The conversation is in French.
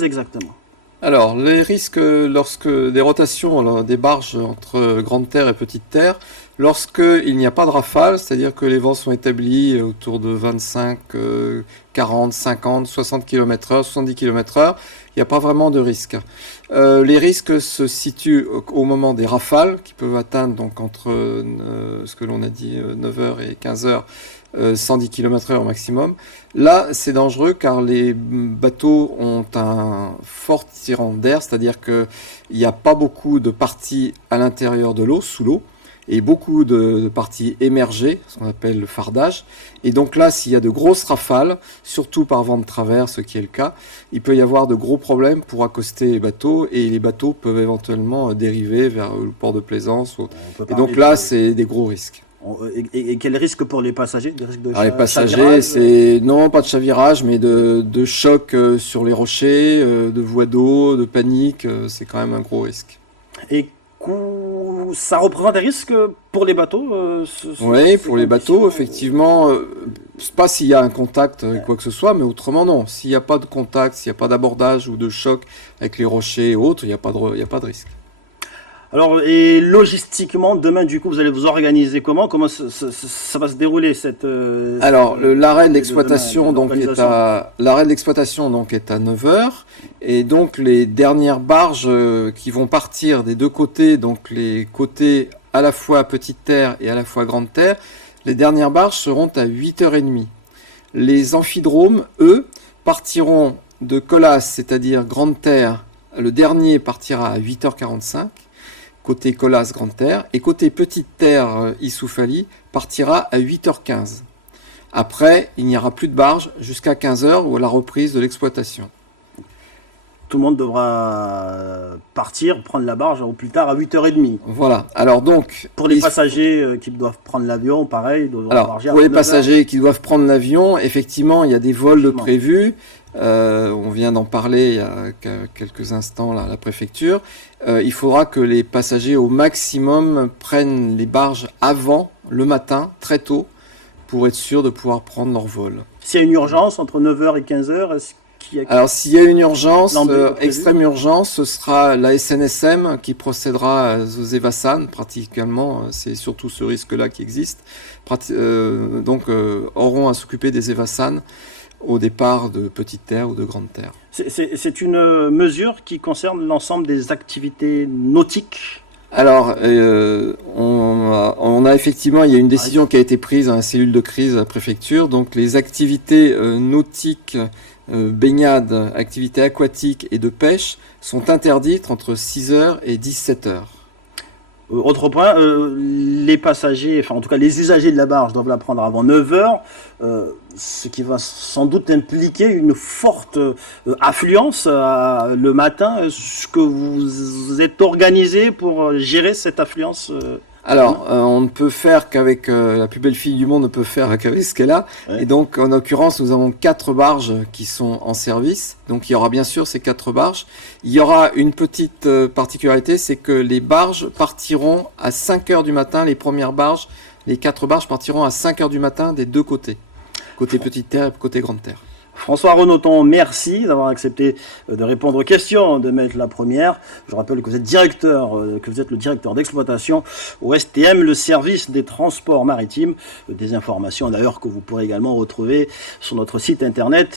exactement? Alors, les risques lorsque des rotations, alors, des barges entre grande terre et petite terre, lorsque il n'y a pas de rafale, c'est-à-dire que les vents sont établis autour de 25, 40, 50, 60 km/h, 70 km/h, il n'y a pas vraiment de risque. Les risques se situent au moment des rafales, qui peuvent atteindre donc entre ce que l'on a dit 9h et 15h, 110 km/h au maximum. Là, c'est dangereux car les bateaux ont un fort tirant d'air, c'est-à-dire qu'il n'y a pas beaucoup de parties à l'intérieur de l'eau, sous l'eau, et beaucoup de parties émergées, ce qu'on appelle le fardage. Et donc là, s'il y a de grosses rafales, surtout par vent de travers, ce qui est le cas, il peut y avoir de gros problèmes pour accoster les bateaux, et les bateaux peuvent éventuellement dériver vers le port de plaisance. Et donc là, c'est des gros risques. Et quel risque pour les passagers? Des risques de Alors les passagers, chavirage? c'est non pas de chavirage, mais de choc sur les rochers, de voies d'eau, de panique, c'est quand même un gros risque. Et ça représente des risques pour les bateaux? Oui, Ces pour les conditions, bateaux, effectivement, c'est pas s'il y a un contact avec quoi que ce soit, mais autrement non. S'il n'y a pas de contact, s'il n'y a pas d'abordage ou de choc avec les rochers et autres, il n'y a pas il y a pas de risque. Alors, et logistiquement, demain, du coup, vous allez vous organiser comment? Comment ça va se dérouler Alors, l'arrêt de demain, l'exploitation donc l'organisation? l'arrêt de l'exploitation donc est à 9 heures et donc les dernières barges qui vont partir des deux côtés, donc les côtés à la fois petite terre et à la fois grande terre, les dernières barges seront à 8h30. Les amphidromes, eux, partiront de Colas, c'est-à-dire grande terre, le dernier partira à 8h45. Côté Colas Grande Terre, et côté Petite Terre Issoufali partira à 8h15. Après, il n'y aura plus de barge jusqu'à 15h ou à la reprise de l'exploitation. Tout le monde devra partir, prendre la barge au plus tard à 8h30. Voilà. Alors donc, Pour les passagers qui doivent prendre l'avion, pareil, ils doivent embarquer à pour les 9h. passagers qui doivent prendre l'avion, effectivement, il y a des vols de prévus. On vient d'en parler il y a quelques instants là, à la préfecture. Il faudra que les passagers au maximum prennent les barges avant le matin, très tôt, pour être sûr de pouvoir prendre leur vol. S'il y a une urgence entre 9h et 15h, est-ce qu'il y a... Alors s'il y a une urgence, extrême urgence, ce sera la SNSM qui procédera aux évasans, pratiquement, c'est surtout ce risque-là qui existe. Donc auront à s'occuper des évasans au départ de Petite Terre ou de Grande Terre. C'est une mesure qui concerne l'ensemble des activités nautiques? Alors, on a effectivement, il y a une décision qui a été prise dans la cellule de crise à la préfecture, donc les activités nautiques, baignade, activités aquatiques et de pêche sont interdites entre 6h et 17h. Autre point, les passagers, enfin en tout cas les usagers de la barge doivent la prendre avant 9h, ce qui va sans doute impliquer une forte affluence le matin. Est-ce que vous êtes organisé pour gérer cette affluence? Alors, on ne peut faire qu'avec la plus belle fille du monde, ne peut faire qu'avec ce qu'elle a. Ouais. Et donc, en l'occurrence, nous avons 4 barges qui sont en service. Donc, il y aura bien sûr ces 4 barges. Il y aura une petite particularité, c'est que les barges partiront à 5h du matin. Les premières barges, les 4 barges partiront à 5h du matin des deux côtés. Côté Petite Terre et côté Grande Terre. François Renaudton, merci d'avoir accepté de répondre aux questions de Maître Lapremière. Je rappelle que vous êtes le directeur d'exploitation au STM, le service des transports maritimes. Des informations d'ailleurs que vous pourrez également retrouver sur notre site internet